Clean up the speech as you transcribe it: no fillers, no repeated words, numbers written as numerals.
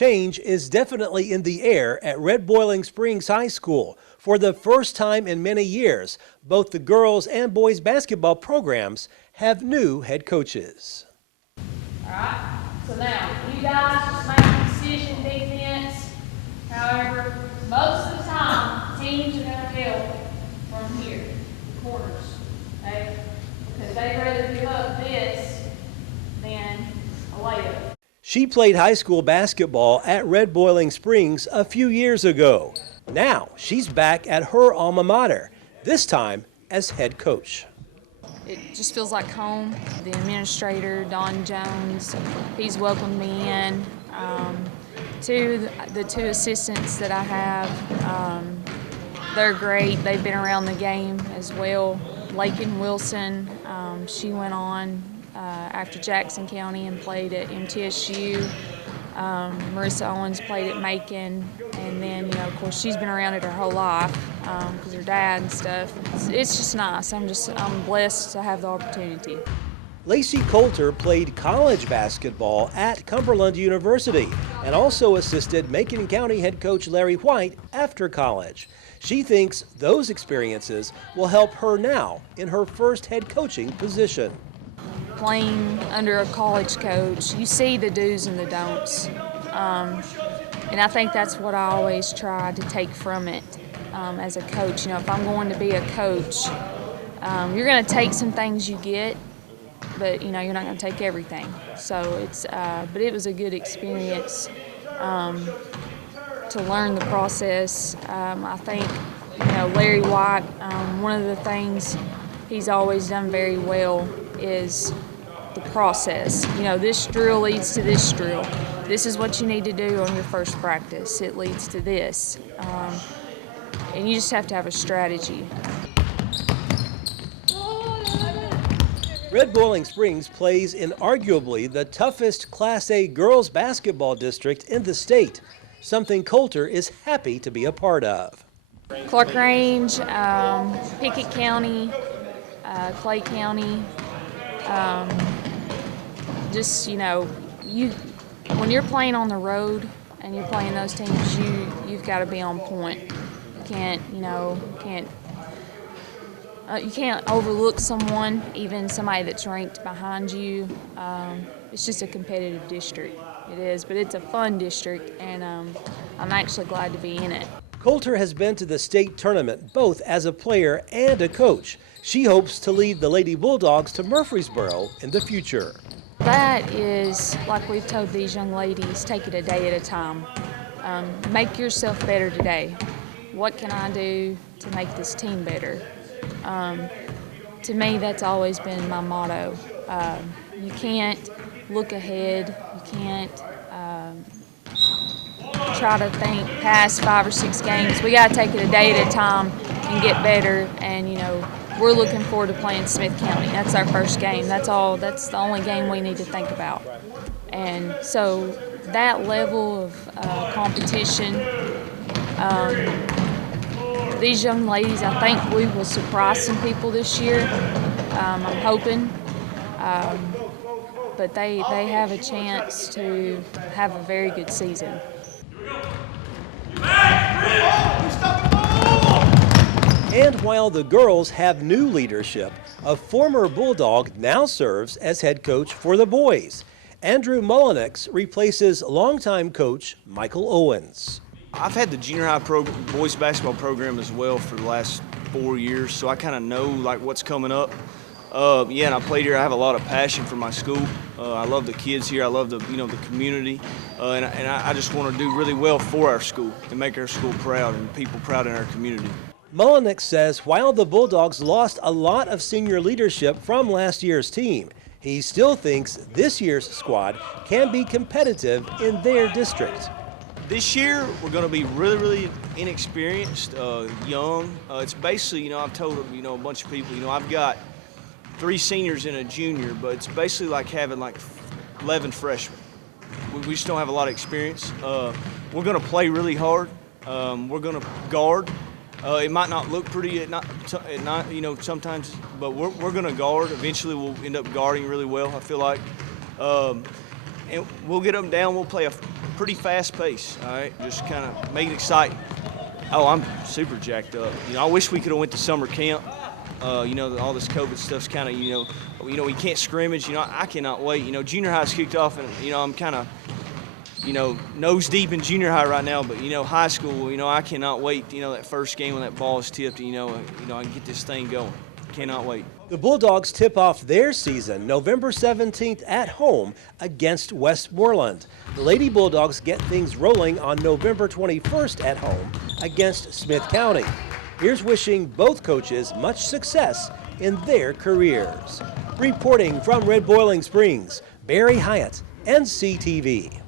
Change is definitely in the air at Red Boiling Springs High School. For the first time in many years, both the girls and boys basketball programs have new head coaches. All right, so now you guys just make precision defense. However, most of the time, teams are going to help from here, the corners, okay? Because they'd rather give up this than a layup. She played high school basketball at Red Boiling Springs a few years ago. Now she's back at her alma mater, this time as head coach. It just feels like home. The administrator, Don Jones, he's welcomed me in. The two assistants that I have, they're great. They've been around the game as well. Laken Wilson, she went on after Jackson County and played at MTSU. Marissa Owens played at Macon, and then, of course, she's been around it her whole life because her dad and stuff. It's just nice. I'm blessed to have the opportunity. Lacey Coulter played college basketball at Cumberland University and also assisted Macon County head coach Larry White after college. She thinks those experiences will help her now in her first head coaching position. Playing under a college coach, you see the do's and the don'ts. And I think that's what I always try to take from it as a coach. You know, if I'm going to be a coach, you're going to take some things you get, but you're not going to take everything. So but it was a good experience to learn the process. I think, Larry White, one of the things he's always done very well is the process. This drill leads to this drill. This is what you need to do on your first practice. It leads to this. And you just have to have a strategy. Red Boiling Springs plays in arguably the toughest Class A girls basketball district in the state, something Coulter is happy to be a part of. Clark Range, Pickett County, Clay County, when you're playing on the road and you're playing those teams, you've got to be on point. You can't overlook someone, even somebody that's ranked behind you. It's just a competitive district. It is, but it's a fun district, and I'm actually glad to be in it. Coulter has been to the state tournament both as a player and a coach. She hopes to lead the Lady Bulldogs to Murfreesboro in the future. That is, like we've told these young ladies, take it a day at a time. Make yourself better today. What can I do to make this team better? To me, that's always been my motto. You can't look ahead. You can't try to think past 5 or 6 games. We got to take it a day at a time and get better. And we're looking forward to playing Smith County. That's our first game. That's the only game we need to think about. And so that level of competition, these young ladies, I think we will surprise some people this year. I'm hoping. But they have a chance to have a very good season. And while the girls have new leadership, a former Bulldog now serves as head coach for the boys. Andrew Mullinix replaces longtime coach Michael Owens. I've had the junior high boys basketball program as well for the last 4 years, so I kind of know what's coming up. And I played here. I have a lot of passion for my school. I love the kids here. I love the community, and I just want to do really well for our school and make our school proud and people proud in our community. Mullinix says while the Bulldogs lost a lot of senior leadership from last year's team, he still thinks this year's squad can be competitive in their district. This year, we're going to be really, really inexperienced, young. It's basically, I've told a bunch of people, I've got 3 seniors and a junior, but it's basically like having 11 freshmen. We just don't have a lot of experience. We're going to play really hard. We're going to guard. It might not look pretty at night, sometimes, but we're going to guard. Eventually, we'll end up guarding really well, I feel like. and we'll get them down. We'll play a pretty fast pace, all right? Just kind of make it exciting. Oh, I'm super jacked up. You know, I wish we could have went to summer camp. You know, all this COVID stuff's kind of, you know, we can't scrimmage. You know, I cannot wait. You know, junior high's kicked off, and, you know, I'm kind of, you know, nose deep in junior high right now. But, you know, high school, you know, I cannot wait, you know, that first game when that ball is tipped, you know, I can get this thing going. Cannot wait. The Bulldogs tip off their season November 17th at home against Westmoreland. The Lady Bulldogs get things rolling on November 21st at home against Smith County. Here's wishing both coaches much success in their careers. Reporting from Red Boiling Springs, Barry Hyatt, NCTV.